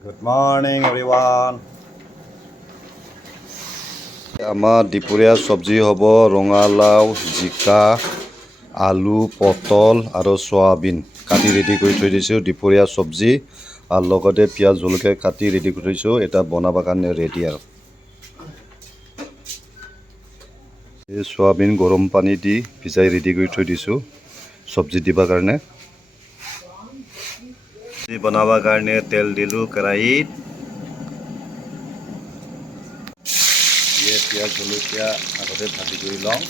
Good morning, everyone. আমাৰ দুপৰীয়া চব্জি হ'ব ৰঙালাও, জিকা, আলু, পটল আৰু সয়াবিন কাটি ৰেডি কৰি থৈ দিছোঁ দুপৰীয়া চব্জি আৰু লগতে পিঁয়াজ জলকীয়া কাটি ৰেডি কৰি থৈছোঁ এটা বনাবৰ কাৰণে ৰেডি আৰু এই সয়াবিন গৰম পানী দি ভিজাই ৰেডি কৰি থৈ দিছোঁ চব্জি দিবৰ কাৰণে বনাবৰ কাৰণে তেল দিলোঁ কেৰাহীত পিঁয়াজ জলকীয়া আগতে ভাজি কৰি লওঁ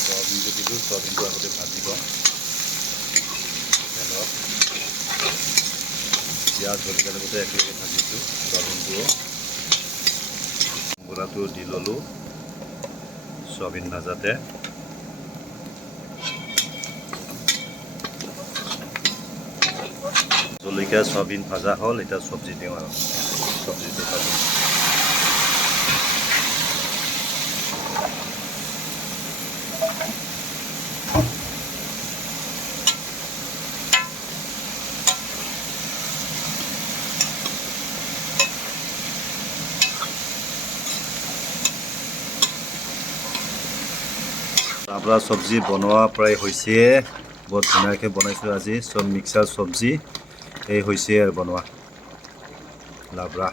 সয়াবিনটো দিলোঁ সয়াবিনটো আগতে ভাজি লওঁ তেলত পিঁয়াজ জলকীয়াৰ লগতে একেলগে ভাজিছোঁ সয়াবিনটো গুড়াটো দি ল'লোঁ সয়াবিন ভাজাতে জলকীয়া সয়াবিন ভাজা হ'ল এতিয়া চব্জি দিওঁ আৰু চব্জিটো ভাজোঁ তাৰপৰা চব্জি বনোৱা প্ৰায় হৈছে বহুত ধুনীয়াকৈ বনাইছোঁ আজি চব মিক্সাৰ চব্জি এই হৈছে আৰু বনোৱা লাবৰা